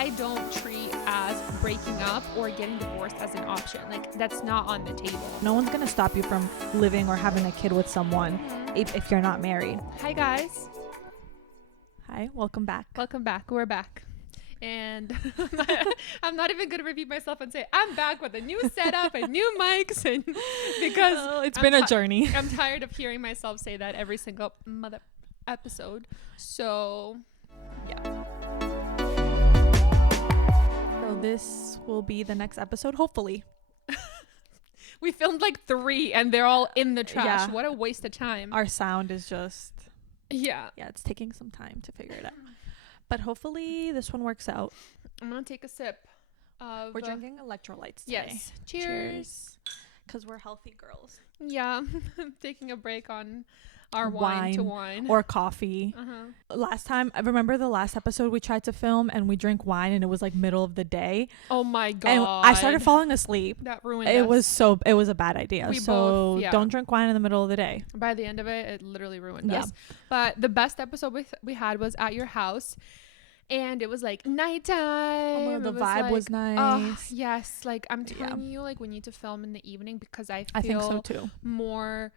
I don't treat as breaking up or getting divorced as an option. Like, that's not on the table. No one's gonna stop you from living or having a kid with someone if you're not married. Hi guys. Hi, welcome back. Welcome back. We're back. And I'm not even going to repeat myself and say I'm back with a new setup and new mics, and because it's been a journey. I'm tired of hearing myself say that every single mother episode. So, yeah. So this will be the next episode, hopefully. We filmed like 3 and they're all in the trash. Yeah. What a waste of time. Our sound is just yeah, it's taking some time to figure it out. But hopefully this one works out. I'm going to take a sip of... We're drinking electrolytes today. Yes. Cheers. Because we're healthy girls. Yeah. Taking a break on our wine to wine. Or coffee. Last time, I remember the last episode we tried to film and we drank wine and it was like middle of the day. Oh my God. And I started falling asleep. That ruined it us. It was a bad idea. Don't drink wine in the middle of the day. By the end of it, it literally ruined us. But the best episode we had was at your house. And it was like nighttime. Oh, the vibe was nice. Yes. Like I'm telling you, like we need to film in the evening because I feel think so too. More,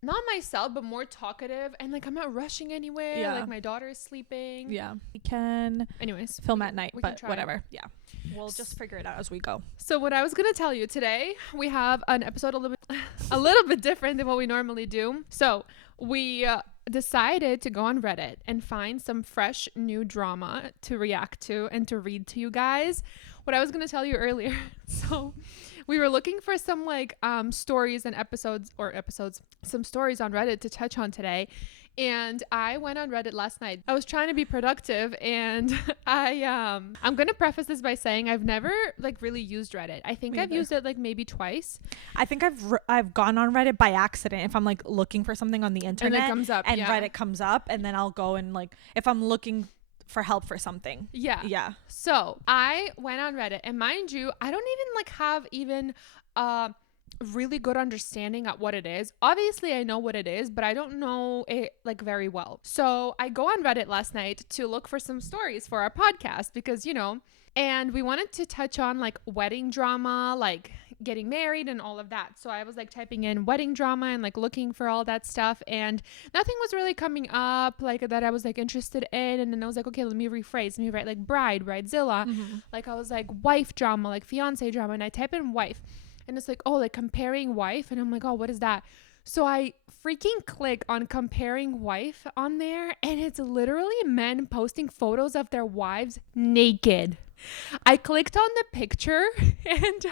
not myself, but more talkative. And like I'm not rushing anywhere. Yeah. Like my daughter is sleeping. Yeah. We can anyways film at night, but whatever. It. Yeah. We'll just figure it out as we go. So what I was going to tell you today, we have an episode a little bit different than what we normally do. So we decided to go on Reddit and find some fresh new drama to react to and to read to you guys. What I was going to tell you earlier. So we were looking for some like stories and some stories on Reddit to touch on today. And I went on Reddit last night. I was trying to be productive, and I'm going to preface this by saying I've never like really used Reddit. I think I've used it like maybe twice. I think I've gone on Reddit by accident if I'm like looking for something on the internet and it comes up, Reddit comes up, and then I'll go and like if I'm looking for help for something. Yeah. So I went on Reddit, and mind you, I don't even like have even really good understanding at what it is. Obviously I know what it is, but I don't know it like very well. So I go on Reddit last night to look for some stories for our podcast because, and we wanted to touch on like wedding drama, like getting married and all of that. So I was like typing in wedding drama and like looking for all that stuff, and nothing was really coming up like that I was like interested in. And then I was like, okay, let me rephrase. Let me write like bridezilla. Like I was like wife drama, like fiance drama, and I type in wife. And it's like, oh, like comparing wife. And I'm like, oh, what is that? So I freaking click on comparing wife on there. And it's literally men posting photos of their wives naked. I clicked on the picture and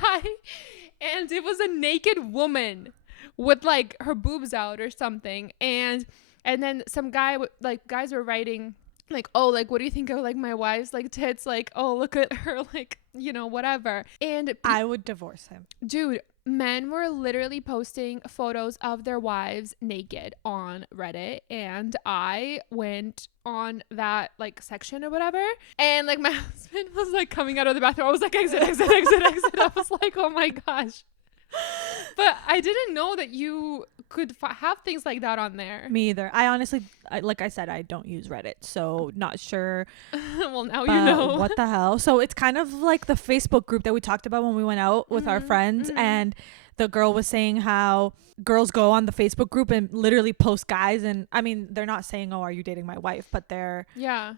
it was a naked woman with like her boobs out or something. And then some guys were writing like, oh, like, what do you think of like my wife's like tits? Like, oh, look at her, like, whatever. And I would divorce him. Dude, men were literally posting photos of their wives naked on Reddit. And I went on that like section or whatever. And like my husband was like coming out of the bathroom. I was like, exit. I was like, oh my gosh. But I didn't know that you could have things like that on there. Me either. I honestly, like I said, I don't use Reddit, so not sure. Well, now you know. What the hell? So it's kind of like the Facebook group that we talked about when we went out with our friends, and the girl was saying how girls go on the Facebook group and literally post guys, and I mean, they're not saying, oh, are you dating my wife? But they're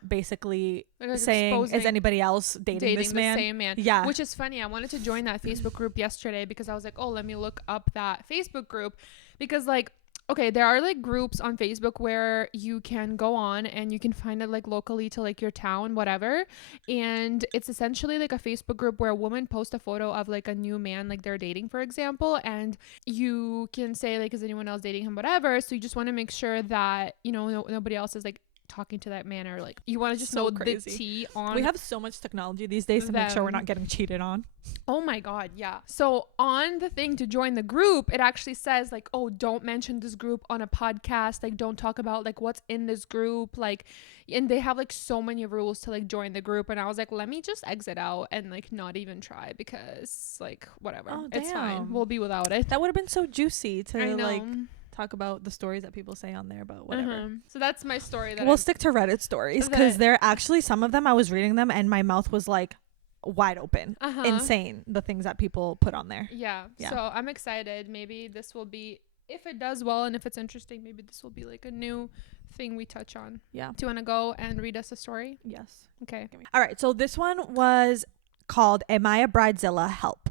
basically like saying, is anybody else dating this man? The same man. Yeah. Which is funny. I wanted to join that Facebook group yesterday because I was like, oh, let me look up that Facebook group. Because like, okay, there are like groups on Facebook where you can go on and you can find it like locally to like your town, whatever. And it's essentially like a Facebook group where a woman posts a photo of like a new man, like they're dating, for example. And you can say like, is anyone else dating him, whatever. So you just want to make sure that, nobody else is like talking to that man, or like you want to just know crazy. The tea on. We have so much technology these days to make sure we're not getting cheated on. Oh my God, yeah. So on the thing to join the group, it actually says like, oh, don't mention this group on a podcast, like don't talk about like what's in this group, like, and they have like so many rules to like join the group. And I was like, let me just exit out and like not even try, because like whatever, it's fine, we'll be without it. That would have been so juicy to talk about the stories that people say on there, but whatever. So that's my story. That We'll stick to Reddit stories because they're actually, some of them I was reading them and my mouth was like wide open. Insane, the things that people put on there. Yeah. So I'm excited. Maybe this will be, if it does well and if it's interesting, maybe this will be like a new thing we touch on. Yeah. Do you want to go and read us a story? Yes. Okay. All right. So this one was called Am I a Bridezilla? Help.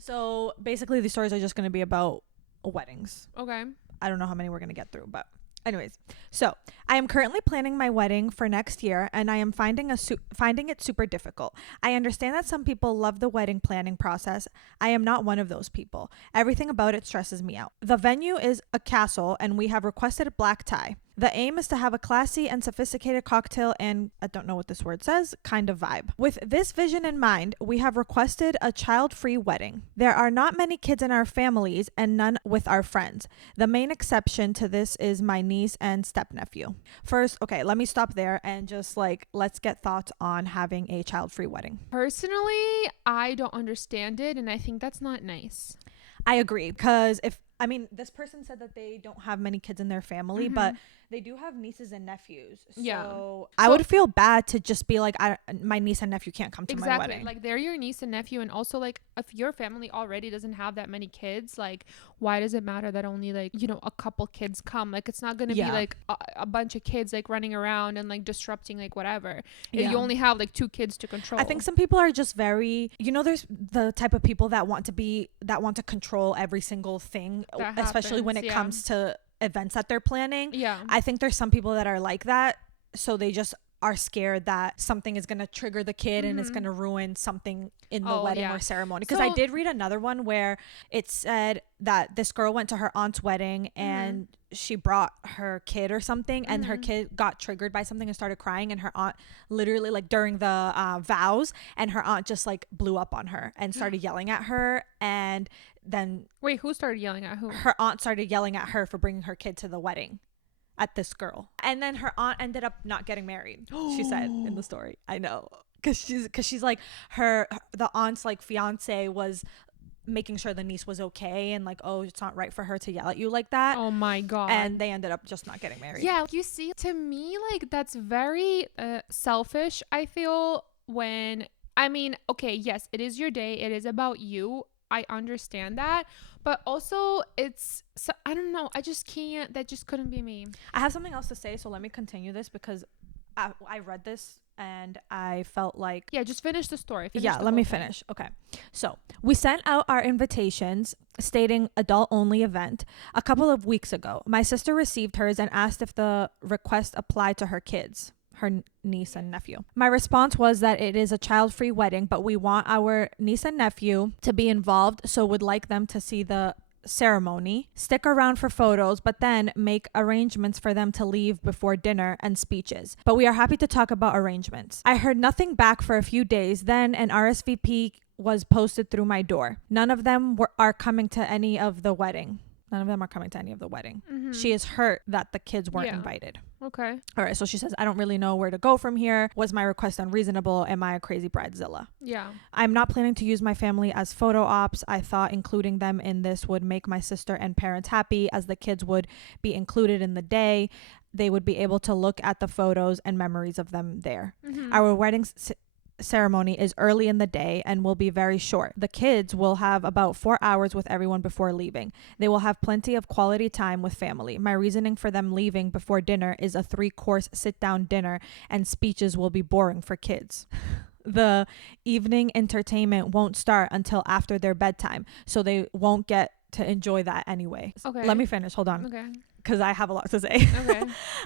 So basically these stories are just going to be about weddings. Okay. I don't know how many we're going to get through, but anyways. So I am currently planning my wedding for next year and I am finding it super difficult. I understand that some people love the wedding planning process. I am not one of those people. Everything about it stresses me out. The venue is a castle and we have requested a black tie. The aim is to have a classy and sophisticated cocktail and, I don't know what this word says, kind of vibe. With this vision in mind, we have requested a child-free wedding. There are not many kids in our families and none with our friends. The main exception to this is my niece and stepnephew. First, okay, let me stop there and just like, let's get thoughts on having a child-free wedding. Personally, I don't understand it and I think that's not nice. I agree because this person said that they don't have many kids in their family, but they do have nieces and nephews. So I would feel bad to just be like, my niece and nephew can't come to my wedding. Like they're your niece and nephew. And also like if your family already doesn't have that many kids, like why does it matter that only like, a couple kids come? Like it's not going to be like a bunch of kids like running around and like disrupting like whatever. You only have like 2 kids to control. I think some people are just very, there's the type of people that want to control every single thing, especially when it comes to events that they're planning. I think there's some people that are like that, so they just are scared that something is going to trigger the kid and it's going to ruin something in the wedding or ceremony. Because I did read another one where it said that this girl went to her aunt's wedding and she brought her kid or something and her kid got triggered by something and started crying, and her aunt literally like during the vows, and her aunt just like blew up on her and started yelling at her. And then wait, who started yelling at who? Her aunt started yelling at her for bringing her kid to the wedding at this girl, and then her aunt ended up not getting married. She said in the story. I know, because she's like the aunt's like fiance was making sure the niece was okay, and like, oh, it's not right for her to yell at you like that. Oh my god. And they ended up just not getting married. Yeah, you see, to me, like that's very selfish, I feel. When okay, yes, it is your day, it is about you, I understand that, but also I don't know, I just can't, that just couldn't be me. I have something else to say, so let me continue this because I read this and I felt like, just finish the story. Let me finish. Okay, so we sent out our invitations stating adult only event a couple of weeks ago. My sister received hers and asked if the request applied to her kids, her niece and nephew. My response was that it is a child-free wedding, but we want our niece and nephew to be involved, so would like them to see the ceremony, stick around for photos, but then make arrangements for them to leave before dinner and speeches. But we are happy to talk about arrangements. I heard nothing back for a few days. Then an RSVP was posted through my door. None of them are coming to any of the wedding. She is hurt that the kids weren't invited. Okay. All right. So she says, I don't really know where to go from here. Was my request unreasonable? Am I a crazy bridezilla? Yeah. I'm not planning to use my family as photo ops. I thought including them in this would make my sister and parents happy, as the kids would be included in the day. They would be able to look at the photos and memories of them there. Our wedding ceremony is early in the day and will be very short. The kids will have about 4 hours with everyone before leaving. They will have plenty of quality time with family. My reasoning for them leaving before dinner is a 3-course sit-down dinner, and speeches will be boring for kids. The evening entertainment won't start until after their bedtime, so they won't get to enjoy that anyway. Okay. Let me finish. Hold on. Okay. Because I have a lot to say. Okay.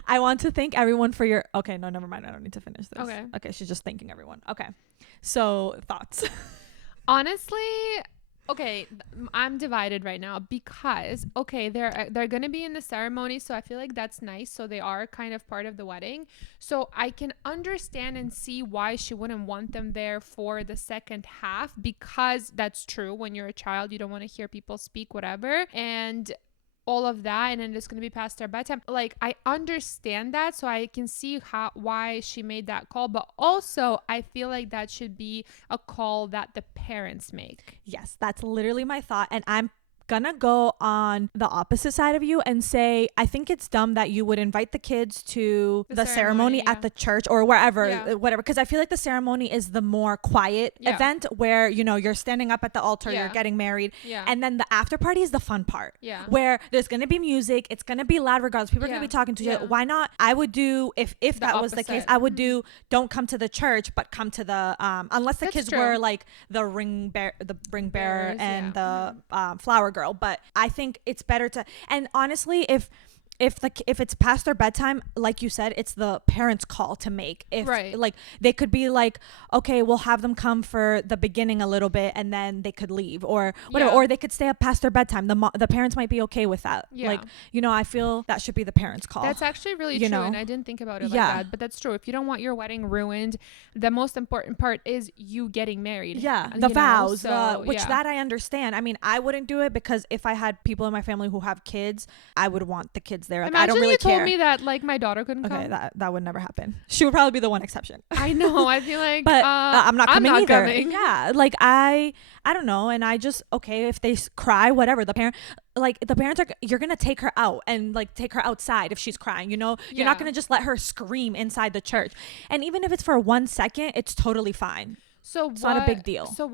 I want to thank everyone for your... Okay, no, never mind. I don't need to finish this. Okay, she's just thanking everyone. Okay. So, thoughts? Honestly, okay, I'm divided right now because, okay, they're going to be in the ceremony, so I feel like that's nice. So they are kind of part of the wedding. So I can understand and see why she wouldn't want them there for the second half, because that's true. When you're a child, you don't want to hear people speak, whatever. And all of that, and then it's going to be past their bedtime. Like, I understand that, so I can see why she made that call, but also I feel like that should be a call that the parents make. Yes, that's literally my thought, and I'm gonna go on the opposite side of you and say, I think it's dumb that you would invite the kids to the ceremony yeah. at the church or wherever, Yeah. whatever. Because I feel like the ceremony is the more quiet Yeah. event where, you know, you're standing up at the altar, Yeah. you're getting married. Yeah. And then the after party is the fun part. Yeah. Where there's gonna be music, it's gonna be loud regardless. People are Yeah. gonna be talking to you. Yeah. Why not? I would do if The that was the case. opposite. I would do don't come to the church, but come to the unless the That's kids true. were like the ring bearer Bearers, and yeah. the flower girl. But I think it's better to. And honestly, if it's past their bedtime, like you said, it's the parents' call to make. If Right. like they could be like, okay, we'll have them come for the beginning a little bit and then they could leave or whatever, Yeah. or they could stay up past their bedtime. The parents might be okay with that. Yeah. Like, you know, I feel that should be the parents' call. That's actually really You true, know? and I didn't think about it Yeah. like that. But that's true. If you don't want your wedding ruined, the most important part is you getting married. Yeah, you the know? vows, So, which yeah. that I understand. I mean, I wouldn't do it because if I had people in my family who have kids, I would want the kids there. Like, Imagine I don't really you told care. me that like my daughter couldn't Okay, come. that would never happen. She would probably be the one exception. I know. I'd be like, But I'm not coming either. Coming. Yeah, like I don't know, and I just okay if they cry, whatever. The parents are you're gonna take her out and like take her outside if she's crying. You know, you're not Yeah. gonna just let her scream inside the church. And even if it's for 1 second, it's totally fine. So It's not a big deal. So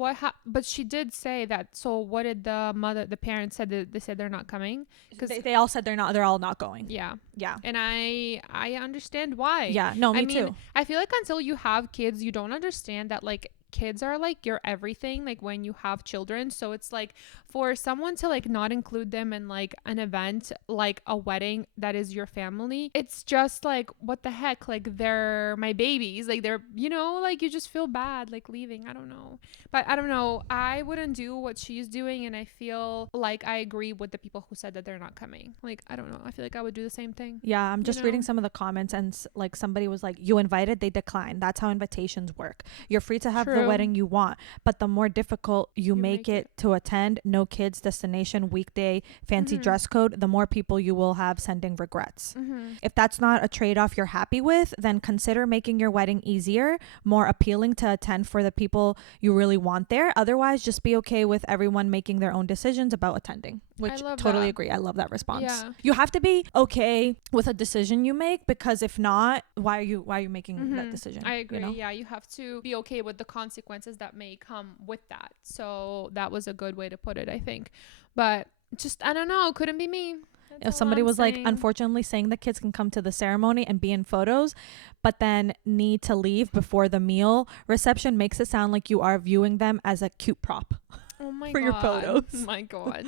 but she did say that. So what did the parents said that they said they're not coming? Because They all said they're all not going. yeah. Yeah. And I understand why. Yeah. No, me I mean, too. I feel like until you have kids, you don't understand that like kids are like your everything like when you have children. So it's like for someone to like not include them in like an event like a wedding that is your family, it's just like what the heck, like they're my babies, like they're, you know, like you just feel bad like leaving. I don't know, but I don't know, I wouldn't do what she's doing, and I feel like I agree with the people who said that they're not coming. Like I don't know, I feel like I would do the same thing. Yeah, I'm just know? reading some of the comments and like somebody was like, you invited, they declined. That's how invitations work. You're free to have the True. wedding you want, but the more difficult you make make it to attend, no kids, destination, weekday, fancy Mhm. dress code, the more people you will have sending regrets. Mm-hmm. If that's not a trade-off you're happy with, then consider making your wedding easier, more appealing to attend for the people you really want there. Otherwise, just be okay with everyone making their own decisions about attending, which love totally that. agree. I love that response. Yeah. You have to be okay with a decision you make, because if not, why are you making that Mhm. decision? I agree. You know? Yeah, you have to be okay with the consequences that may come with that. So that was a good way to put it, I think. But just I don't know, couldn't be me. That's If all somebody I'm was like, saying. unfortunately, saying the kids can come to the ceremony and be in photos, but then need to leave before the meal reception, makes it sound like you are viewing them as a cute prop. Oh my for god. your photos. Oh my god.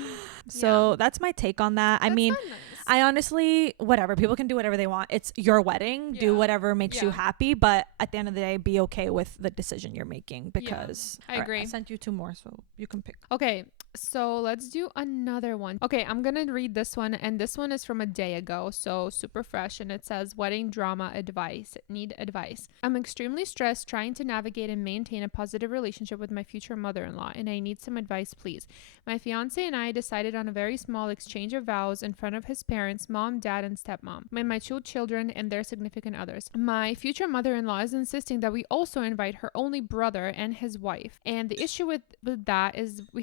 So Yeah. that's my take on that. I That's mean, not nice. I honestly, whatever, people can do whatever they want. It's your wedding. Do Yeah. whatever makes you Yeah. happy, but at the end of the day, be okay with the decision you're making, because I Alright, agree. I sent you 2 more, so you can pick. Okay, so let's do another one. Okay, I'm gonna read this one, and this one is from a day ago, so super fresh, and it says wedding drama advice. Need advice. I'm extremely stressed trying to navigate and maintain a positive relationship with my future mother-in-law, and I need some advice, please. My fiance and I decided on a very small exchange of vows in front of his parents, mom, dad, and stepmom, and my 2 children and their significant others. My future mother-in-law is insisting that we also invite her only brother and his wife, and the issue with that is that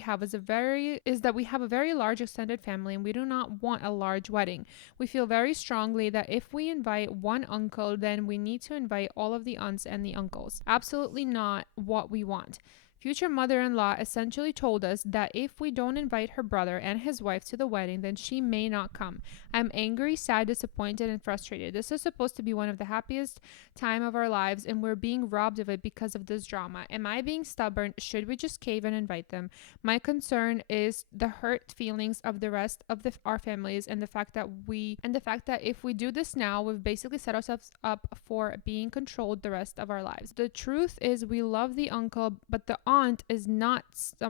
we have a very large extended family, and we do not want a large wedding. We feel very strongly that if we invite one uncle, then we need to invite all of the aunts and the uncles. Absolutely not what we want. Future mother-in-law essentially told us that if we don't invite her brother and his wife to the wedding, then she may not come. I'm angry, sad, disappointed, and frustrated. This is supposed to be one of the happiest time of our lives, and we're being robbed of it because of this drama. Am I being stubborn? Should we just cave and invite them? My concern is the hurt feelings of the rest of our families, and the fact that if we do this now, we've basically set ourselves up for being controlled the rest of our lives. The truth is we love the uncle, but the aunt is not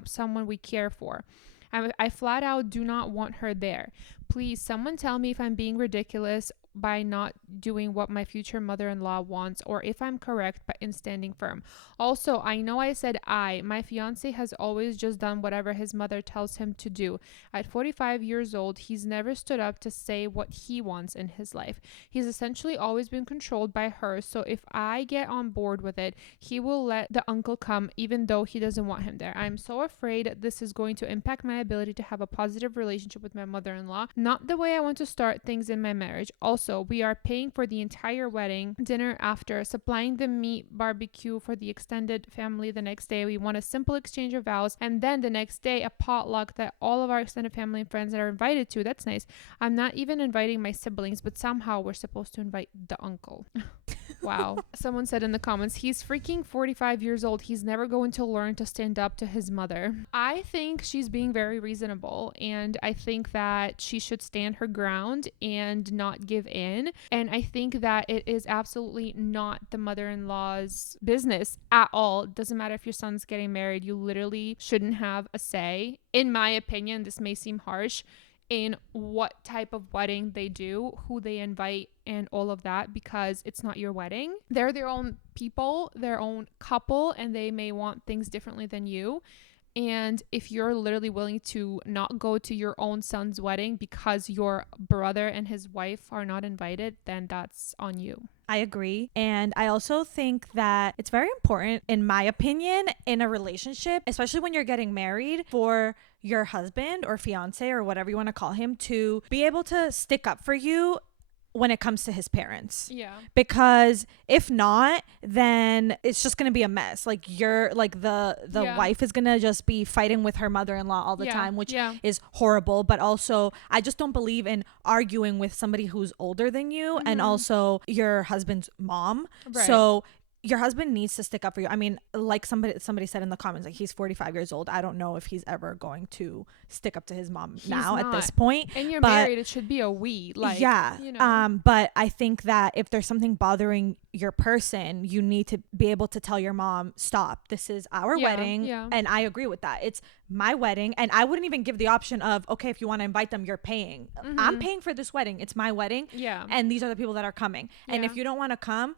someone we care for. I flat out do not want her there. Please, someone tell me if I'm being ridiculous by not doing what my future mother-in-law wants, or if I'm correct, but in standing firm. Also, I know I said my fiance has always just done whatever his mother tells him to do. At 45 years old, he's never stood up to say what he wants in his life. He's essentially always been controlled by her, so if I get on board with it, he will let the uncle come even though he doesn't want him there. I'm so afraid this is going to impact my ability to have a positive relationship with my mother-in-law, not the way I want to start things in my marriage. Also, we are paying for the entire wedding, dinner after, supplying the meat, barbecue for the extended family the next day. We want a simple exchange of vows, and then the next day a potluck that all of our extended family and friends are invited to. That's nice. I'm not even inviting my siblings, but somehow we're supposed to invite the uncle. Wow. Someone said in the comments, he's freaking 45 years old. He's never going to learn to stand up to his mother. I think she's being very reasonable, and I think that she should stand her ground and not give in. And I think that it is absolutely not the mother-in-law's business at all. It doesn't matter if your son's getting married. You literally shouldn't have a say. In my opinion, this may seem harsh, in what type of wedding they do, who they invite, and all of that, because it's not your wedding. They're their own people, their own couple, and they may want things differently than you. And if you're literally willing to not go to your own son's wedding because your brother and his wife are not invited, then that's on you. I agree. And I also think that it's very important, in my opinion, in a relationship, especially when you're getting married, for your husband or fiance or whatever you want to call him to be able to stick up for you when it comes to his parents. Yeah. Because if not, then it's just going to be a mess. Like you're like the wife is going to just be fighting with her mother-in-law all the time, which is horrible. But also, I just don't believe in arguing with somebody who's older than you and also your husband's mom. Right. So your husband needs to stick up for you. I mean, like somebody said in the comments, like he's 45 years old. I don't know if he's ever going to stick up to his mom at this point. And you're married, it should be a we. Like, yeah. You know. But I think that if there's something bothering your person, you need to be able to tell your mom, stop. This is our wedding. Yeah. And I agree with that. It's my wedding. And I wouldn't even give the option of, okay, if you want to invite them, you're paying. I'm paying for this wedding. It's my wedding. Yeah. And these are the people that are coming. And if you don't want to come,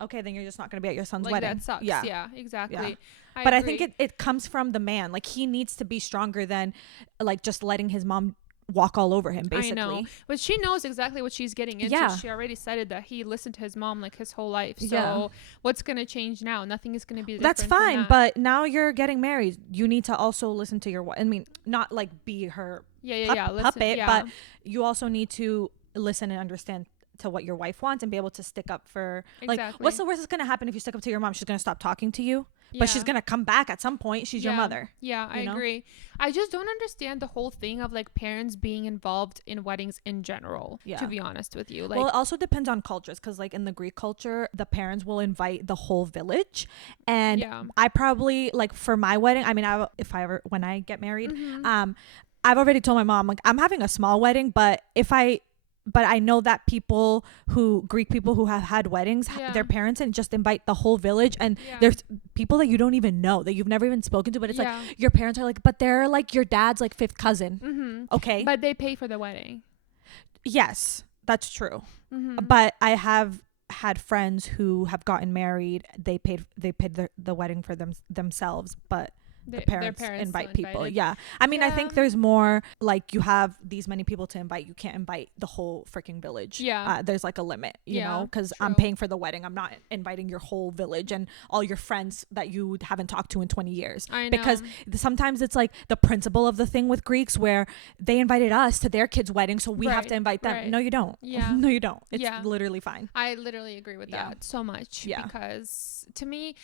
okay, then you're just not going to be at your son's wedding. That sucks. Yeah, exactly. Yeah. But I think it comes from the man. Like he needs to be stronger than like just letting his mom walk all over him, basically. I know. But she knows exactly what she's getting into. Yeah. She already said that he listened to his mom like his whole life. So what's going to change now? Nothing is going to be different. That's fine. But now you're getting married. You need to also listen to your wife. I mean, not like be her puppet, but you also need to listen and understand to what your wife wants and be able to stick up for like what's the worst that's going to happen if you stick up to your mom? She's going to stop talking to you, but she's going to come back at some point. She's your mother. I agree. I just don't understand the whole thing of like parents being involved in weddings in general, to be honest with you. Like, well, it also depends on cultures, because like in the Greek culture, the parents will invite the whole village. And I probably, like for my wedding, I mean, when I get married, I've already told my mom, like, I'm having a small wedding, but I know that Greek people who have had weddings, their parents and just invite the whole village. And there's people that you don't even know, that you've never even spoken to. But it's like your parents are like, but they're like your dad's like fifth cousin. Okay. But they pay for the wedding. Yes, that's true. But I have had friends who have gotten married. They paid the wedding for themselves, but the parents invite people. Yeah. I mean, I think there's more like you have these many people to invite. You can't invite the whole freaking village. Yeah. There's like a limit, you know, because I'm paying for the wedding. I'm not inviting your whole village and all your friends that you haven't talked to in 20 years. I know. Because sometimes it's like the principle of the thing with Greeks where they invited us to their kids' wedding, so we have to invite them. No, you don't. Yeah. No, you don't. It's literally fine. I literally agree with that so much. Yeah. Because to me,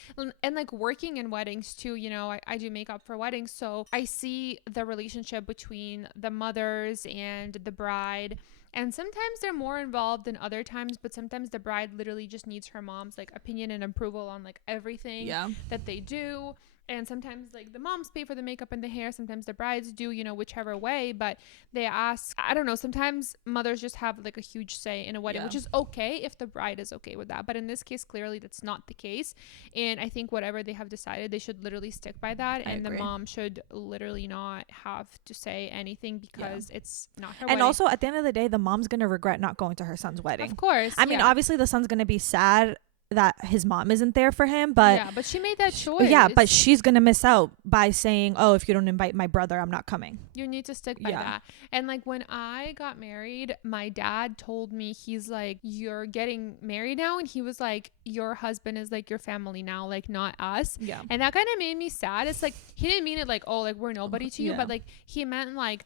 and like working in weddings too, you know, I do makeup for weddings, so I see the relationship between the mothers and the bride, and sometimes they're more involved than other times, but sometimes the bride literally just needs her mom's like opinion and approval on like everything that they do. And sometimes like the moms pay for the makeup and the hair, sometimes the brides do, you know, whichever way, but they ask, I don't know, sometimes mothers just have like a huge say in a wedding, which is okay if the bride is okay with that, but in this case clearly that's not the case. And I think whatever they have decided, they should literally stick by that. And the mom should literally not have to say anything because it's not her and wedding. also at the end of the day, the mom's gonna regret not going to her son's wedding. Of course. I mean, obviously the son's gonna be sad that his mom isn't there for him, but yeah, but she made that choice. Yeah, but she's gonna miss out by saying, oh, if you don't invite my brother, I'm not coming. You need to stick by that. And like when I got married, my dad told me, he's like, you're getting married now, and he was like, your husband is like your family now, like not us. Yeah. And that kind of made me sad. It's like he didn't mean it like, oh, like we're nobody to you, but like he meant like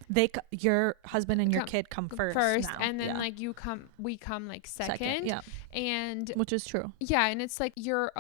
your husband and your kid come first now. And then like we come like second. Yeah. And which is true. Yeah, and it's like you're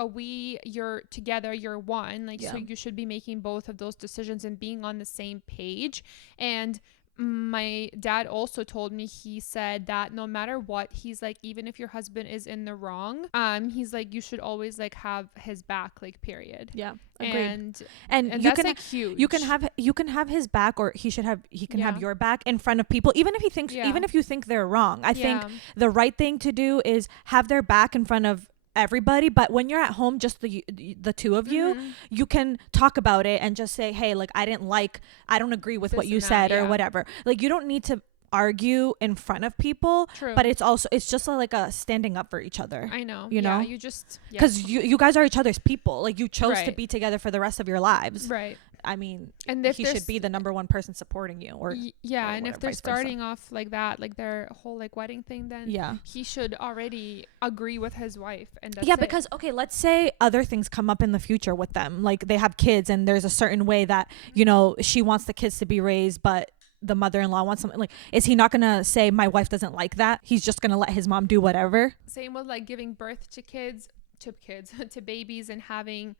together, you're one, like so you should be making both of those decisions and being on the same page. And my dad also told me, he said that no matter what, he's like, even if your husband is in the wrong, he's like, you should always like have his back, like period. Yeah, agreed. And you that's can like huge. you can have his back, or he can have your back in front of people, even if he thinks even if you think they're wrong. I think the right thing to do is have their back in front of everybody, but when you're at home, just the two of you, you can talk about it and just say, hey, like I don't agree with what you said or whatever. Like you don't need to argue in front of people. True. But it's just like a standing up for each other. I know. You know, you just because you guys are each other's people. Like you chose to be together for the rest of your lives. Right. I mean, and if he should be the number one person supporting you, or and if they're starting off like that, like their whole like wedding thing, then he should already agree with his wife. And that's because okay, let's say other things come up in the future with them, like they have kids and there's a certain way that you know she wants the kids to be raised, but the mother-in-law wants something. Like, is he not gonna say my wife doesn't like that? He's just gonna let his mom do whatever. Same with like giving birth to kids to babies and having,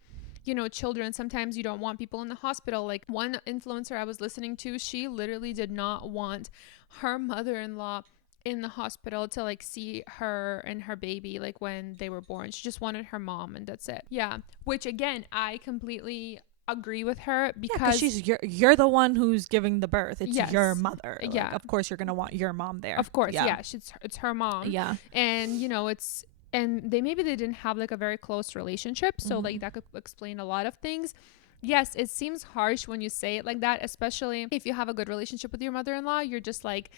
you know, children. Sometimes you don't want people in the hospital. Like one influencer I was listening to, she literally did not want her mother-in-law in the hospital to like see her and her baby like when they were born. She just wanted her mom, and that's it. Yeah, which again, I completely agree with her, because you're the one who's giving the birth. It's your mother. Like, yeah, of course you're gonna want your mom there. Of course. It's her mom. Yeah. And you know, and they didn't have like a very close relationship, so like that could explain a lot of things. Yes, it seems harsh when you say it like that, especially if you have a good relationship with your mother-in-law. You're just like,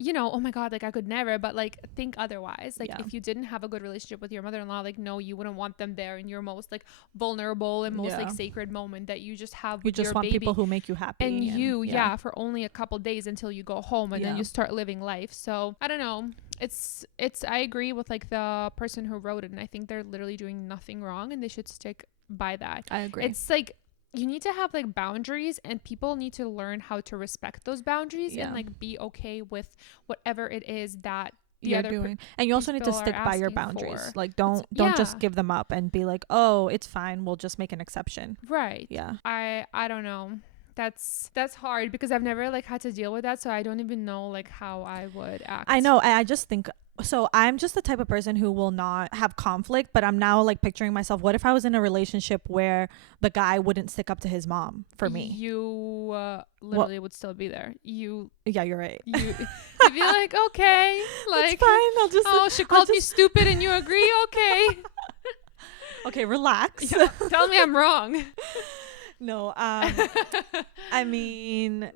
you know, oh my god, like I could never. But like think otherwise. Like if you didn't have a good relationship with your mother-in-law, like no, you wouldn't want them there in your most like vulnerable and most like sacred moment that you just have with your baby. You just want people who make you happy, and for only a couple days until you go home, and then you start living life. So I don't know. It's I agree with like the person who wrote it, and I think they're literally doing nothing wrong, and they should stick by that. I agree. It's like you need to have like boundaries, and people need to learn how to respect those boundaries and like be okay with whatever it is that the you're other doing. And you also need to stick by your boundaries. Like don't just give them up and be like, oh, it's fine, we'll just make an exception. Right. Yeah. I don't know. That's hard because I've never like had to deal with that, so I don't even know like how I would act. I know. I just think so. I'm just the type of person who will not have conflict, but I'm now like picturing myself, what if I was in a relationship where the guy wouldn't stick up to his mom for me? You literally would still be there. Yeah, you're right. You'd be like, okay, like it's fine. she called me stupid and you agree, okay. Okay, relax. Yeah, tell me I'm wrong. No, I mean,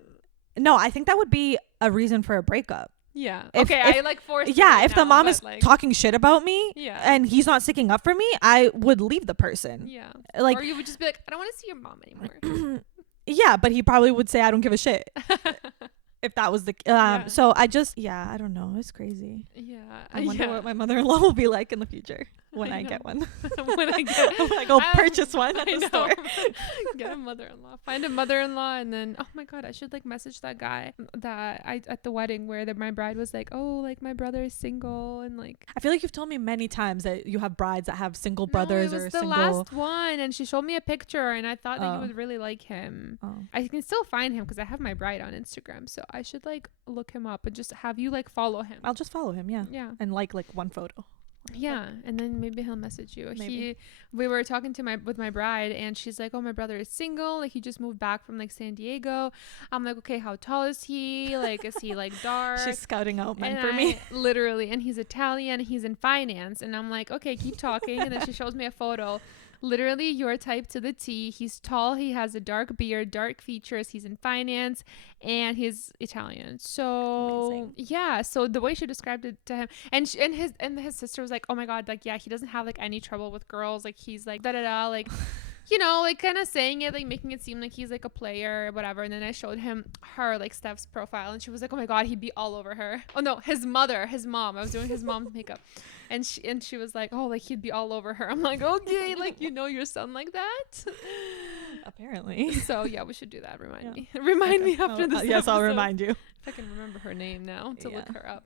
no, I think that would be a reason for a breakup. Yeah. I like forced. Yeah, if the mom is like, talking shit about me, and he's not sticking up for me, I would leave the person. Yeah. Like, or you would just be like, I don't want to see your mom anymore. Yeah, but he probably would say, I don't give a shit. If that was the so I don't know, it's crazy. Yeah, I wonder what my mother-in-law will be like in the future when I get one. when I go purchase one at the store. Get a mother-in-law, find a mother-in-law, and then oh my god, I should like message that guy that I at the wedding where my bride was like, oh, like my brother is single, and like I feel like you've told me many times that you have brides that have single brothers. No, it was the last one, and she showed me a picture, and I thought that you would really like him. I can still find him because I have my bride on Instagram, so I should like look him up and just have you like follow him. I'll just follow him, yeah, and like one photo. Yeah, and then maybe he'll message you. Maybe. We were talking to my bride, and she's like, "Oh, my brother is single. Like, he just moved back from like San Diego." I'm like, "Okay, how tall is he? Like, is he like dark?" She's scouting out men And for me. literally, and he's Italian. He's in finance, and I'm like, "Okay, keep talking." And then she shows me a photo. Literally, your type to the T. He's tall. He has a dark beard, dark features. He's in finance, and he's Italian. So Amazing. yeah. So the way she described it to him, and his sister was like, "Oh my god, like yeah, he doesn't have like any trouble with girls. Like he's like da da da, like." Like kind of saying it, like making it seem like he's like a player or whatever. And then I showed him her, like Steph's profile, and she was like, "Oh my god, he'd be all over her." Oh no, his mom. I was doing his mom's makeup, and she was like, "Oh, like he'd be all over her." I'm like, "Okay, like your son like that." Apparently. So yeah, we should do that. Remind me after this. Yes, I'll episode. remind you. If I can remember her name now to look her up.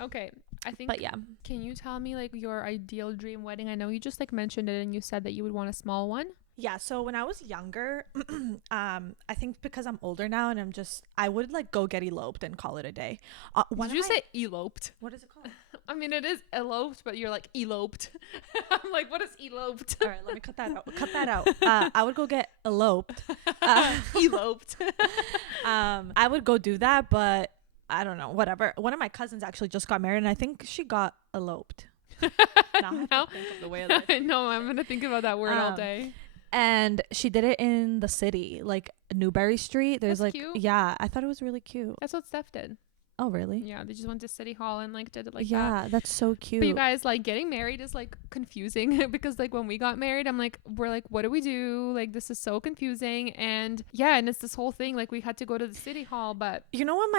Okay, I think. But yeah. Can you tell me like your ideal dream wedding? I know you just like mentioned it, and you said that you would want a small one. Yeah, so when I was younger, I think because I'm older now and I would like go get eloped and call it a day. Did you say eloped? What is it called? I mean, it is eloped, but you're like eloped. I'm like, what is eloped? All right, let me cut that out. Cut that out. I would go get eloped. Eloped. I would go do that, but I don't know, whatever. One of my cousins actually just got married, and I think she got eloped. Now I have to think of the way of this. No, I'm gonna think about that word all day. And she did it in the city, like Newberry Street. There's That's like, cute. yeah, I thought it was really cute. That's what Steph did. Oh, really? Yeah, they just went to City Hall and like did it like that. Yeah, that's so cute. But you guys, like getting married is like confusing because like when we got married, we're like, what do we do? Like this is so confusing. And yeah, and it's this whole thing. Like we had to go to the City Hall, but You know what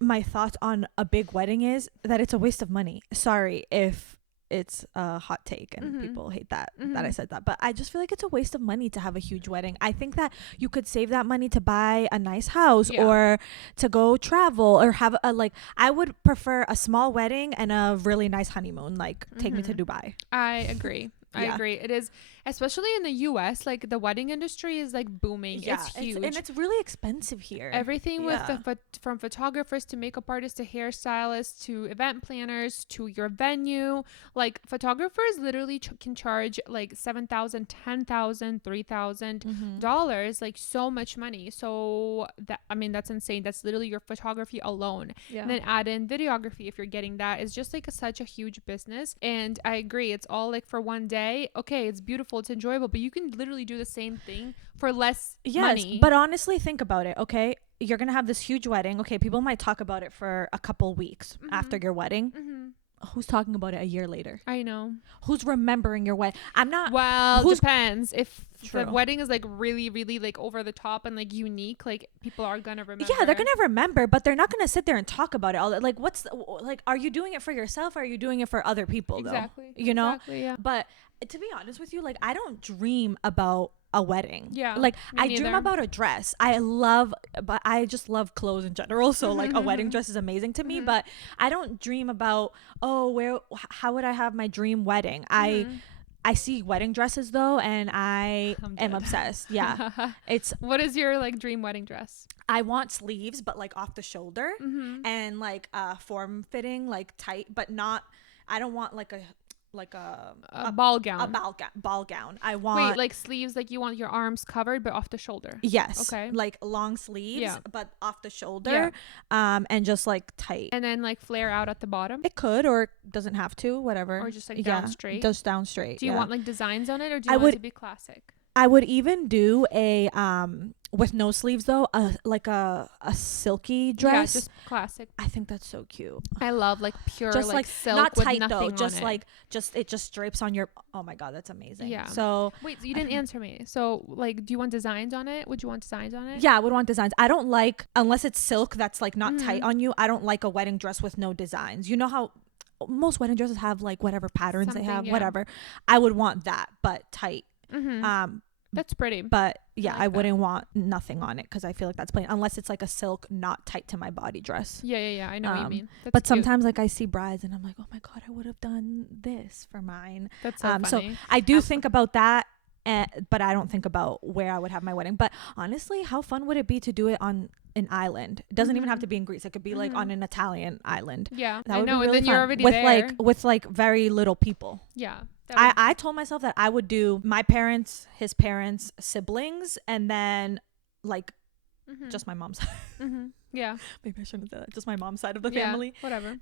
my thoughts on a big wedding is? That it's a waste of money. Sorry if it's a hot take and people hate that I said that, but I just feel like it's a waste of money to have a huge wedding. I think that you could save that money to buy a nice house or to go travel or have I would prefer a small wedding and a really nice honeymoon, like take me to Dubai. I agree. I agree. It is, especially in the US, like the wedding industry is like booming. Yeah, it's huge. and it's really expensive here. Everything with from photographers to makeup artists to hairstylists to event planners to your venue. Like photographers literally can charge like $7,000, $10,000, $3,000, like so much money. So that's insane. That's literally your photography alone. Yeah. And then add in videography if you're getting that. It's just like such a huge business. And I agree. It's all like for one day. Okay, it's beautiful, it's enjoyable, but you can literally do the same thing for less money. But honestly, think about it. Okay, you're gonna have this huge wedding. Okay, people might talk about it for a couple weeks after your wedding. Who's talking about it a year later? I know. Who's remembering your wedding? I'm not. Well, depends. If the wedding is like really, really like over the top and like unique, like people are gonna remember. Yeah, they're gonna remember, but they're not gonna sit there and talk about it all. Like, are you doing it for yourself? Or are you doing it for other people? Exactly. Though? You know. Exactly. Yeah. But to be honest with you, like I don't dream about a wedding. Yeah. Like I dream about a dress. I just love clothes in general. So like a wedding dress is amazing to me, but I don't dream about, how would I have my dream wedding? I see wedding dresses though, and I am obsessed. Yeah. What is your like dream wedding dress? I want sleeves, but like off the shoulder and like form fitting, like tight, but not, I don't want like a ball gown. A ball gown. I want like sleeves, like you want your arms covered but off the shoulder. Yes. Okay. Like long sleeves, but off the shoulder, and just like tight. And then like flare out at the bottom. It could, or doesn't have to, whatever. Or just like down straight. Just down straight. Do you want like designs on it, or do you want it to be classic? I would even do a with no sleeves though, like a silky dress. Yeah, just classic. I think that's so cute. I love like pure just like silk, not with tight nothing though. on Just it. like it just drapes on your. Oh my god, that's amazing. Yeah. So wait, so you didn't answer me. So like, do you want designs on it? Would you want designs on it? Yeah, I would want designs. I don't like, unless it's silk that's like not tight on you. I don't like a wedding dress with no designs. You know how most wedding dresses have like whatever patterns they have, whatever. I would want that, but tight. That's pretty. But yeah, I wouldn't want nothing on it because I feel like that's plain, unless it's like a silk not tight to my body dress. Yeah. I know what you mean. That's but cute. sometimes like I see brides and I'm like, oh my god, I would have done this for mine. That's so funny. So I do think about that but I don't think about where I would have my wedding. But honestly, how fun would it be to do it on an island? It doesn't even have to be in Greece. It could be like on an Italian island. Yeah, That I would know. be And really then you're fun already with there. like very little people. Yeah. I told myself that I would do my parents, his parents, siblings, and then like just my mom's side. Yeah. Maybe I shouldn't say that. Just my mom's side of the Yeah, family. whatever.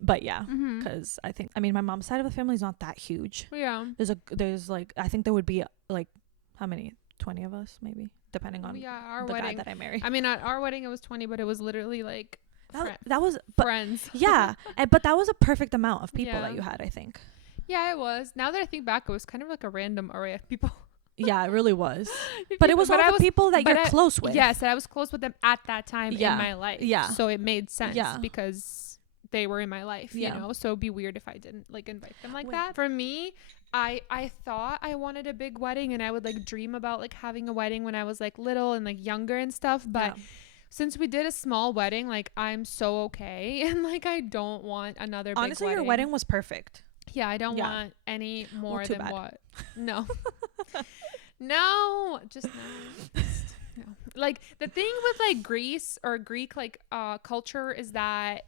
But yeah, because I mean, my mom's side of the family is not that huge. Yeah. There's like, I think there would be like, how many? 20 of us, maybe, depending on our the wedding guy that I marry. I mean, at our wedding it was 20, but it was literally like that was but, friends. Yeah, but that was a perfect amount of people Yeah. that you had, I think. Yeah, it was. Now that I think back, it was kind of like a random array of people. Yeah, it really was. But it was all the people that you're close with. Yes, I was close with them at that time in my life. Yeah. So it made sense Yeah. because they were in my life, you know? So it'd be weird if I didn't like invite them like that. For me, I thought I wanted a big wedding and I would like dream about like having a wedding when I was like little and like younger and stuff. But since we did a small wedding, like I'm so okay. And like I don't want another big Honestly, wedding. your wedding was perfect. Yeah, I don't want any more too than bad. what. No. No, just no. No. Like the thing with like Greece or Greek like culture is that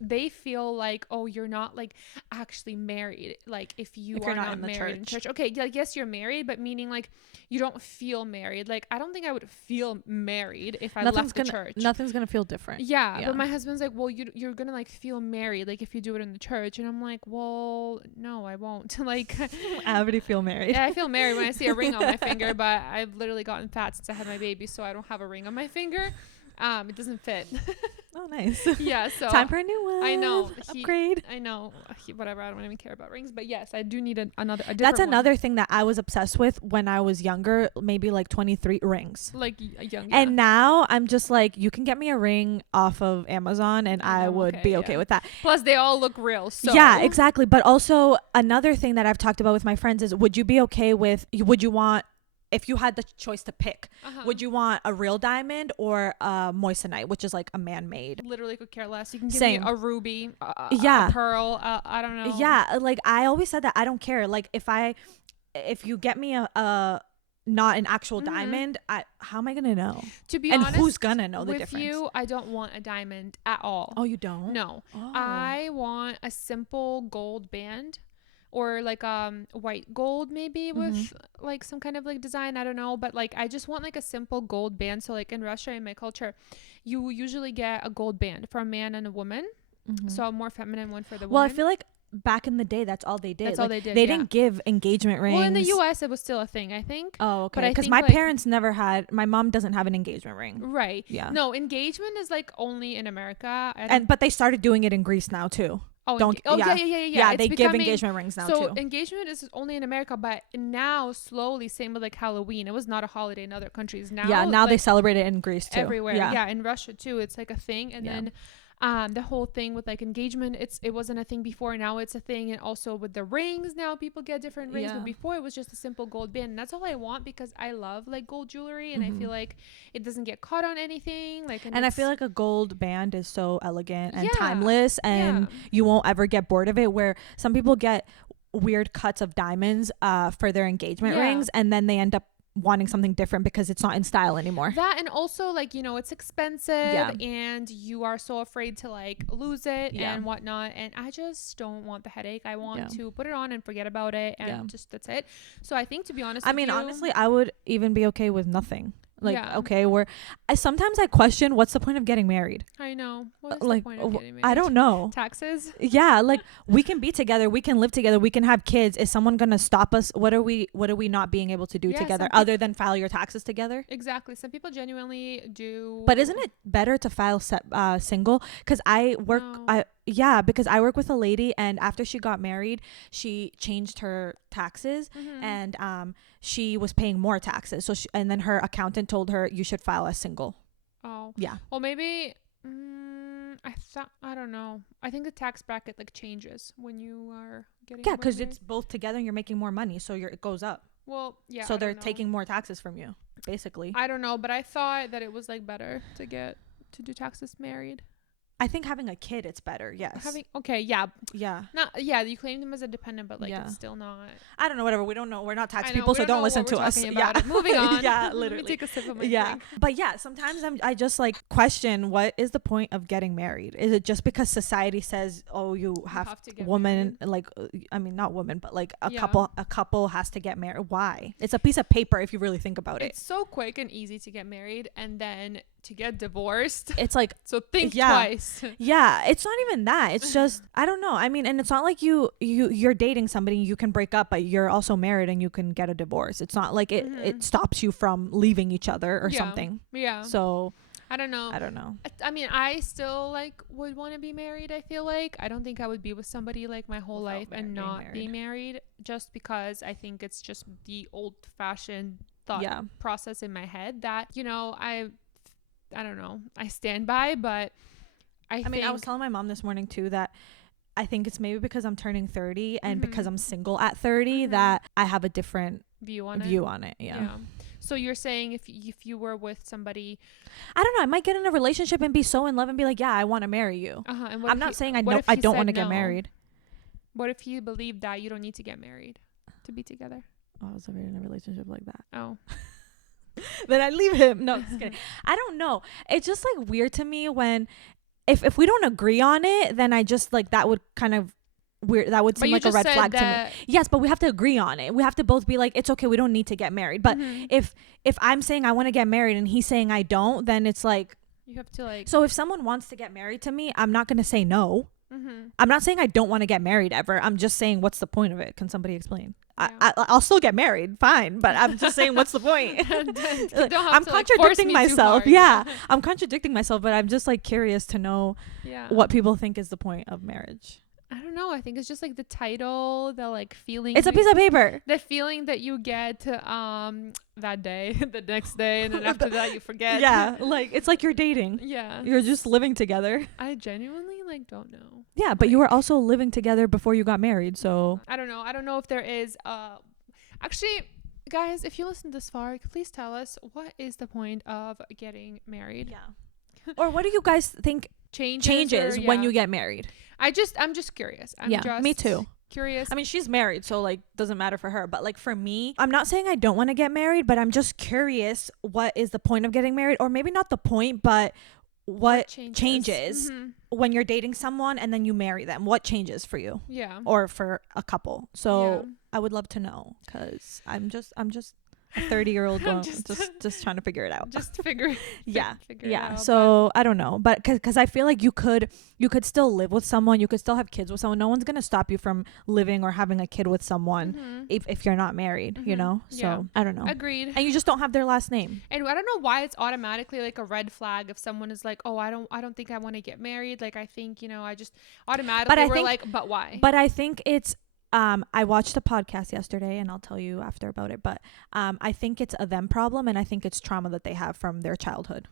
they feel like, oh, you're not like actually married, like if you're not in the married in church. Okay, like yes, you're married, but meaning like you don't feel married. Like I don't think I would feel married if I left the church. Nothing's gonna feel different. Yeah, but my husband's like, well, you're gonna like feel married like if you do it in the church, and I'm like, well, no, I won't. Like I already feel married. Yeah, I feel married when I see a ring on my finger, but I've literally gotten fat since I had my baby, so I don't have a ring on my finger. It doesn't fit. Oh, nice. Yeah, so time for a new one. I know. Upgrade. I know. Whatever. I don't even care about rings, but yes, I do need another. That's another thing that I was obsessed with when I was younger, maybe like 23 rings. Like young. And now I'm just like, you can get me a ring off of Amazon, and I would be okay with that. Plus, they all look real. So. Yeah, exactly. But also another thing that I've talked about with my friends is, would you be okay with? Would you want? If you had the choice to pick, would you want a real diamond or a moissanite, which is like a man-made? Literally could care less. You can give me a ruby, a pearl, I don't know. Yeah, like I always said that I don't care. Like if you get me a not an actual diamond, how am I gonna know? To be honest, and who's gonna know the difference? With you, I don't want a diamond at all. Oh, you don't? No. Oh. I want a simple gold band. Or like white gold maybe with like some kind of like design, I don't know, but like I just want like a simple gold band. So like in Russia, in my culture, you usually get a gold band for a man and a woman, so a more feminine one for the woman. Well, I feel like back in the day that's all they did. That's all they did. They didn't give engagement rings. Well, in the US it was still a thing, I think. Oh, okay. Because my parents never had. My mom doesn't have an engagement ring. Right. Yeah. No, engagement is like only in America, but they started doing it in Greece now too. Oh, yeah. Yeah, they give engagement rings now too. So engagement is only in America, but now slowly, same with like Halloween. It was not a holiday in other countries. Now, now like, they celebrate it in Greece too. Everywhere. Yeah, in Russia too. It's like a thing, and then the whole thing with like engagement, it wasn't a thing before. Now it's a thing, and also with the rings, now people get different rings. But before it was just a simple gold band, and that's all I want because I love like gold jewelry, and I feel like it doesn't get caught on anything. Like, and I feel like a gold band is so elegant and timeless, and you won't ever get bored of it. Where some people get weird cuts of diamonds for their engagement rings, and then they end up wanting something different because it's not in style anymore. That, and also like, you know, it's expensive and you are so afraid to like lose it and whatnot, and I just don't want the headache. I want to put it on and forget about it, and just that's it. So I think, to be honest, honestly, I would even be okay with nothing. Okay, sometimes I question, what's the point of getting married? I know. What is the point of getting married? I don't know. Taxes? Yeah, like we can be together, we can live together, we can have kids. Is someone gonna stop us? What are we not being able to do together other than file your taxes together? Exactly. Some people genuinely do. But isn't it better to file single? Because I work. Because I work with a lady, and after she got married, she changed her taxes, and she was paying more taxes. So and then her accountant told her, you should file as single. Oh. Yeah. Well, maybe I don't know. I think the tax bracket like changes when you are getting. Yeah, because it's both together and you're making more money, so it goes up. Well, yeah. So they're taking more taxes from you, basically. I don't know, but I thought that it was like better to do taxes married. I think having a kid, it's better. Yes. Okay, yeah. Yeah. Not yeah, you claim them as a dependent, but like Yeah. it's still not. I don't know, whatever. We don't know. We're not tax I know, people, we so don't don't know listen what to we're us. talking Yeah. about. Moving on. Yeah, Let me literally. take a sip of my Yeah. drink. But yeah, sometimes I just like question, what is the point of getting married? Is it just because society says, oh, you have to get woman, like, I mean, not women, but like a Yeah. couple has to get married. Why? It's a piece of paper if you really think about it. It's so quick and easy to get married and then to get divorced. It's like, So think Yeah. twice. yeah, it's not even that. It's just, I don't know. I mean, and it's not like you're dating somebody, you can break up, but you're also married and you can get a divorce. It's not like it stops you from leaving each other or Yeah. something. Yeah. So I don't know. I don't know. I mean, I still like would want to be married. I feel like I don't think I would be with somebody like my whole life and not be married, just because I think it's just the old-fashioned thought process in my head that, you know, I don't know, I stand by. But I mean, I was telling my mom this morning too that I think it's maybe because I'm turning 30 and because I'm single at 30 that I have a different view on it. Yeah. So you're saying if you were with somebody, I don't know, I might get in a relationship and be so in love and be like, yeah, I want to marry you. and I'm not saying I don't want to get married. What if he believed that you don't need to get married to be together? Oh, I was never in a relationship like that. Oh. Then I leave him. No, just kidding. I don't know. It's just like weird to me when if we don't agree on it, then I just like that would kind of weird. That would seem like a red flag to me. Yes, but we have to agree on it. We have to both be like, it's okay, we don't need to get married. But if I'm saying I want to get married and he's saying I don't, then it's like you have to like. So if someone wants to get married to me, I'm not gonna say no. I'm not saying I don't want to get married ever. I'm just saying, what's the point of it? Can somebody explain? Yeah. I'll still get married, fine, but I'm just saying, what's the point? I'm contradicting myself. Yeah, I'm contradicting myself, but I'm just like curious to know what people think is the point of marriage. I don't know. I think it's just like the title, the like feeling. It's a piece of paper. The feeling that you get that day, the next day, and then after that you forget. Yeah, like it's like you're dating. Yeah, you're just living together. I genuinely like don't know. Yeah, but you were also living together before you got married, so I don't know. I don't know if there is. Actually, guys, if you listen this far, please tell us what is the point of getting married. Yeah. Or what do you guys think changes when you get married? I'm just curious. Me too. Curious. I mean, she's married, so like doesn't matter for her. But like for me, I'm not saying I don't want to get married, but I'm just curious what is the point of getting married, or maybe not the point, but what changes when you're dating someone and then you marry them. What changes for you? Yeah. Or for a couple. So I would love to know, because I'm just a 30-year-old girl just trying to figure it out. Just figure it out. So I don't know, but because I feel like you could still live with someone, you could still have kids with someone. No one's gonna stop you from living or having a kid with someone if you're not married, you know. So I don't know. Agreed. And you just don't have their last name. And I don't know why it's automatically like a red flag if someone is like, oh, I don't think I want to get married. Like I think, you know, I just automatically but why? But I think it's I watched a podcast yesterday, and I'll tell you after about it, but I think it's a them problem, and I think it's trauma that they have from their childhood.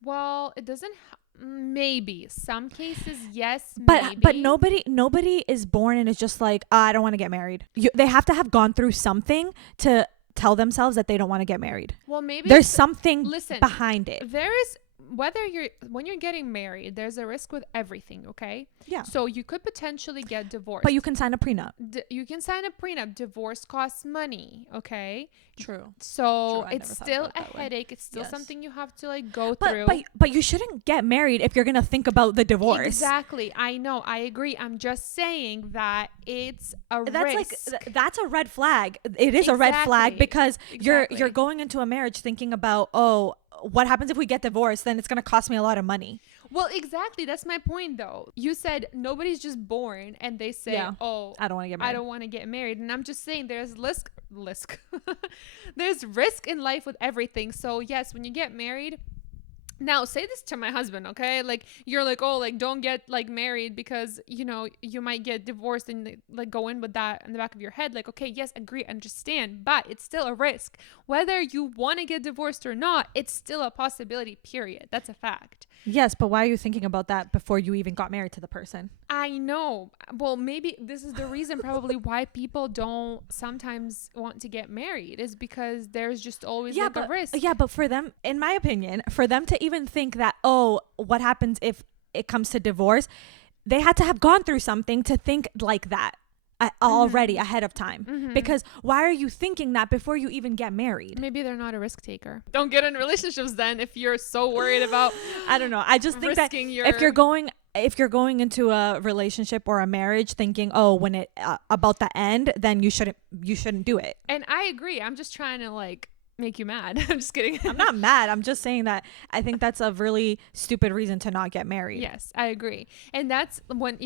Well, it doesn't maybe some cases, yes, but nobody is born and is just like, I don't want to get married. They have to have gone through something to tell themselves that they don't want to get married. Well, maybe there's something behind it. There is. When you're getting married, there's a risk with everything, okay? Yeah. So you could potentially get divorced. But you can sign a prenup. You can sign a prenup. Divorce costs money, okay? True. So it's still a headache. It's still something you have to like go through. But you shouldn't get married if you're going to think about the divorce. Exactly. I know. I agree. I'm just saying that it's a risk. That's a red flag. It is a red flag because you're going into a marriage thinking about, oh, what happens if we get divorced? Then it's going to cost me a lot of money. Well, exactly. That's my point, though. You said nobody's just born and they say, oh, I don't want to get married. I don't want to get married. And I'm just saying there's risk. There's risk in life with everything. So, yes, when you get married. Now, say this to my husband, okay? Like, you're like, oh, like, don't get, like, married because, you know, you might get divorced and, like, go in with that in the back of your head. Like, okay, yes, agree, understand, but it's still a risk. Whether you want to get divorced or not, it's still a possibility, period. That's a fact. Yes, but why are you thinking about that before you even got married to the person? I know. Well, maybe this is the reason probably why people don't sometimes want to get married is because there's just always a risk. Yeah, but for them, in my opinion, for them to even think that, oh, what happens if it comes to divorce, they had to have gone through something to think like that already ahead of time. Because why are you thinking that before you even get married? Maybe they're not a risk taker. Don't get in relationships then if you're so worried about I don't know. I just think that if you're going into a relationship or a marriage thinking, oh, when it about the end, then you shouldn't do it. And I agree. I'm just trying to like make you mad. I'm just kidding. I'm not mad. I'm just saying that I think that's a really stupid reason to not get married. Yes, I agree. And that's when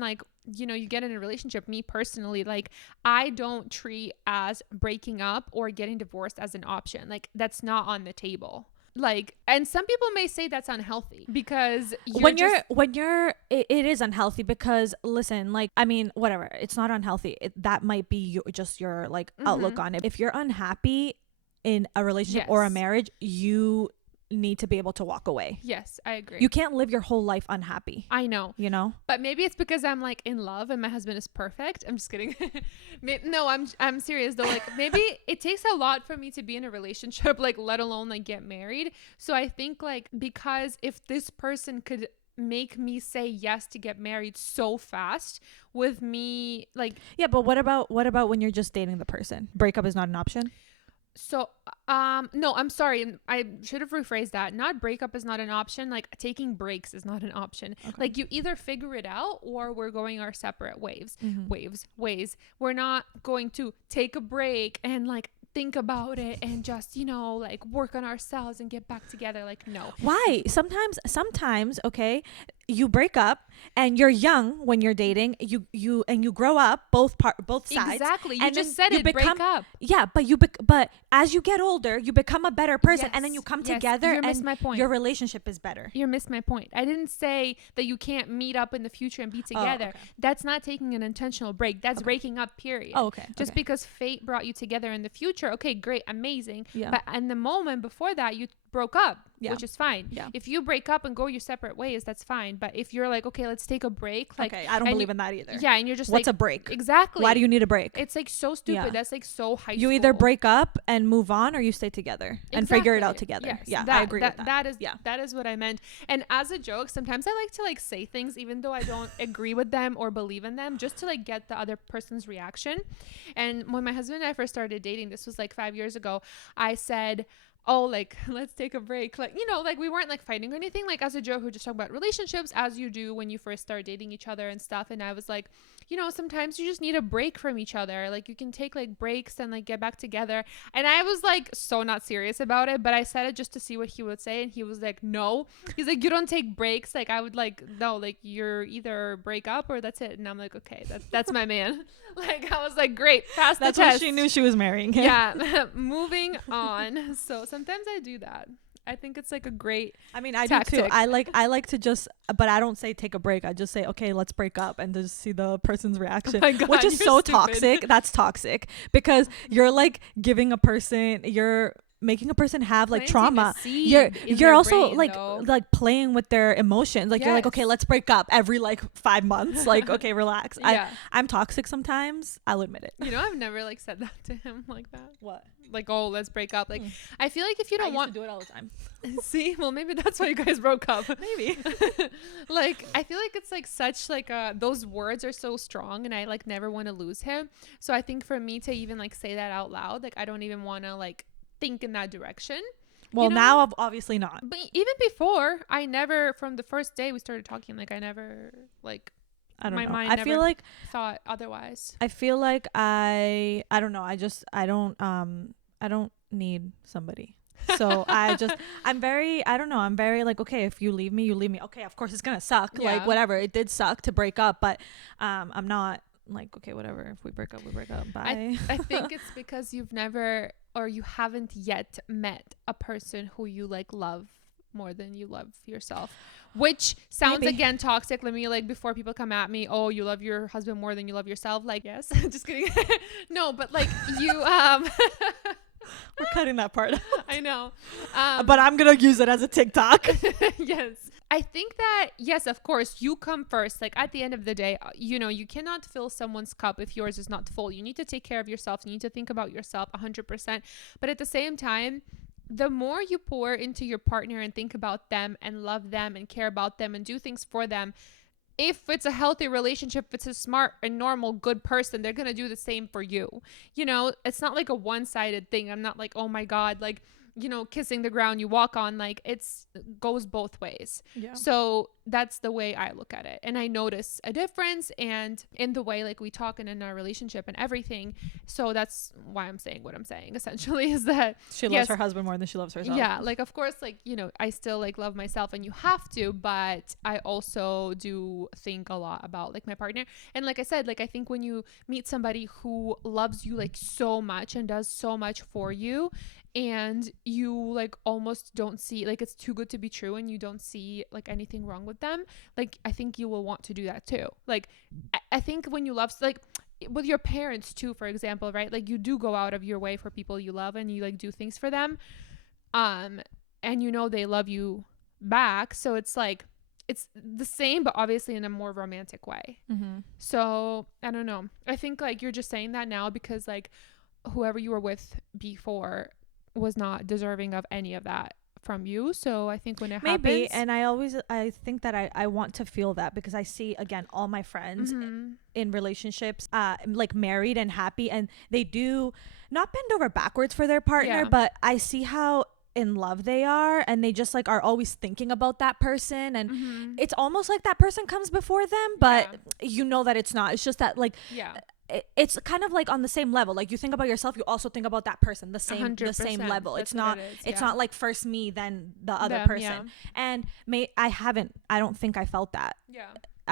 like, you know, you get in a relationship, me personally, like I don't treat as breaking up or getting divorced as an option. Like that's not on the table. Like, and some people may say that's unhealthy because it is unhealthy because listen, like, I mean, whatever, it's not unhealthy. That might be just your like outlook on it. If you're unhappy in a relationship or a marriage, you need to be able to walk away. Yes, I agree. You can't live your whole life unhappy. I know. You know? But maybe it's because I'm like in love and my husband is perfect. I'm just kidding. No, I'm serious though. Like maybe it takes a lot for me to be in a relationship, like let alone like get married. So I think like because if this person could make me say yes to get married so fast with me, like yeah, but what about when you're just dating the person? Breakup is not an option? So, no, I'm sorry. I should have rephrased that. Not breakup is not an option. Like taking breaks is not an option. Okay. Like you either figure it out or we're going our separate ways. We're not going to take a break and like think about it and just, you know, like work on ourselves and get back together. Like, no. Why? Sometimes, okay, you break up and you're young when you're dating. You grow up both sides. Exactly. You and just said it. Break up. Yeah, but as you get older, you become a better person, and then you come together, and my point. Your relationship is better. You missed my point. I didn't say that you can't meet up in the future and be together. Okay. That's not taking an intentional break. That's breaking up. Period. Oh, okay. Just because fate brought you together in the future. Okay, great, amazing. Yeah. But in the moment before that, you broke up, which is fine. Yeah. If you break up and go your separate ways, that's fine. But if you're like, okay, let's take a break. Like, okay, I don't believe in that either. Yeah, and you're just what's like, a break? Exactly. Why do you need a break? It's like so stupid. Yeah. That's like so high school. You either break up and move on, or you stay together and figure it out together. Yes, yeah, I agree with that. That is what I meant. And as a joke, sometimes I like to like say things even though I don't agree with them or believe in them, just to like get the other person's reaction. And when my husband and I first started dating, this was like 5 years ago, I said, oh, like, let's take a break. Like, you know, like we weren't like fighting or anything, like as a joke, we just talk about relationships as you do when you first start dating each other and stuff. And I was like, you know, sometimes you just need a break from each other. Like you can take like breaks and like get back together. And I was like so not serious about it, but I said it just to see what he would say. And he was like, no. He's like, you don't take breaks. Like I would like, no, like you're either break up or that's it. And I'm like, okay, that's my man. Like I was like, great, pass the test. That's when she knew she was marrying him. Yeah. Moving on. So sometimes I do that. I think it's like a great tactic. Do too. I like to just, but I don't say take a break. I just say, okay, let's break up and just see the person's reaction, oh my God, which is so stupid. Toxic. That's toxic because you're like you're making a person have like trauma. You're also brain, like playing with their emotions. Like you're like, okay, let's break up every like 5 months. Like, okay, relax. I'm toxic sometimes. I'll admit it. You know, I've never like said that to him like that. What? Like, oh, let's break up. Like, I feel like if you don't want to do it all the time. See, well, maybe that's why you guys broke up. Maybe. Like, I feel like it's like such like those words are so strong, and I like never want to lose him. So I think for me to even like say that out loud, like I don't even want to like think in that direction. Well, you know? Now obviously not. But even before, I never, from the first day we started talking, like I never like. I don't know. I feel like thought otherwise. I feel like I don't know. I don't need somebody. So I'm very like, okay, if you leave me, you leave me. Okay, of course it's gonna suck. Yeah. Like whatever. It did suck to break up, but I'm not like, okay, whatever. If we break up, we break up. Bye. I think it's because you've never or you haven't yet met a person who you like love more than you love yourself. Which sounds again toxic. Let me like before people come at me, oh, you love your husband more than you love yourself. Like, yes. Just kidding. No, but like you we're cutting that part out. I know. But I'm gonna use it as a TikTok. Yes. I think that, yes, of course, you come first. Like at the end of the day, you know, you cannot fill someone's cup if yours is not full. You need to take care of yourself. You need to think about yourself 100%. But at the same time, the more you pour into your partner and think about them and love them and care about them and do things for them, if it's a healthy relationship, if it's a smart and normal good person, they're going to do the same for you. You know, it's not like a one-sided thing. I'm not like, oh my god, like, you know, kissing the ground you walk on. Like, it's goes both ways. Yeah. So that's the way I look at it, and I notice a difference and in the way like we talk and in our relationship and everything. So that's why I'm saying what I'm saying essentially, is that She loves yes, her husband more than she loves herself. yeah, like of course, like, you know, I still like love myself and you have to, but I also do think a lot about like my partner. And like I said, like I think when you meet somebody who loves you like so much and does so much for you, and you like almost don't see, like it's too good to be true and you don't see like anything wrong with them, like I think you will want to do that too. Like I think when you love, like with your parents too, for example, right, like you do go out of your way for people you love and you like do things for them, and you know they love you back, so it's like it's the same but obviously in a more romantic way. Mm-hmm. So I don't know, I think like you're just saying that now because like whoever you were with before was not deserving of any of that from you. So I think when it Maybe. happens, And I think that I want to feel that because I see again all my friends in relationships, like married and happy, and they do not bend over backwards for their partner, yeah, but I see how in love they are, and they just like are always thinking about that person, and it's almost like that person comes before them, but you know that it's not. It's just that like yeah, it's kind of like on the same level. Like you think about yourself, you also think about that person the same 100%. level. That's It's not what it is, it's yeah. not like first me then the other Them, person. yeah. And I don't think I felt that. Yeah.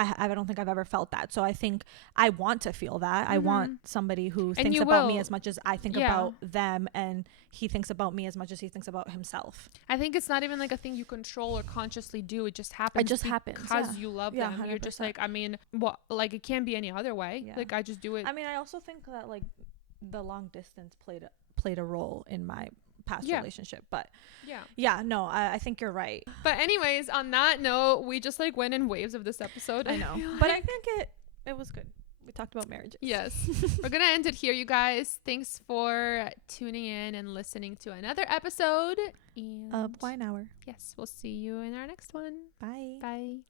I don't think I've ever felt that. So I think I want to feel that. I want somebody who And thinks you about me will. as much as I think Yeah. about them, and he thinks about me as much as he thinks about himself. I think it's not even like a thing you control or consciously do. It just happens. It just happens, because yeah. you love Yeah, them. You're just 100%. like, I mean, what? Like it can't be any other way. Yeah. Like I just do it. I mean, I also think that like the long distance played a role in my past Yeah. relationship, but yeah. no, I think you're right. But anyways, on that note, we just like went in waves of this episode. I know, feel but I like. think it was good. We talked about marriages. Yes. We're going to end it here, you guys. Thanks for tuning in and listening to another episode. And Wine Hour. yes, we'll see you in our next one. Bye. Bye.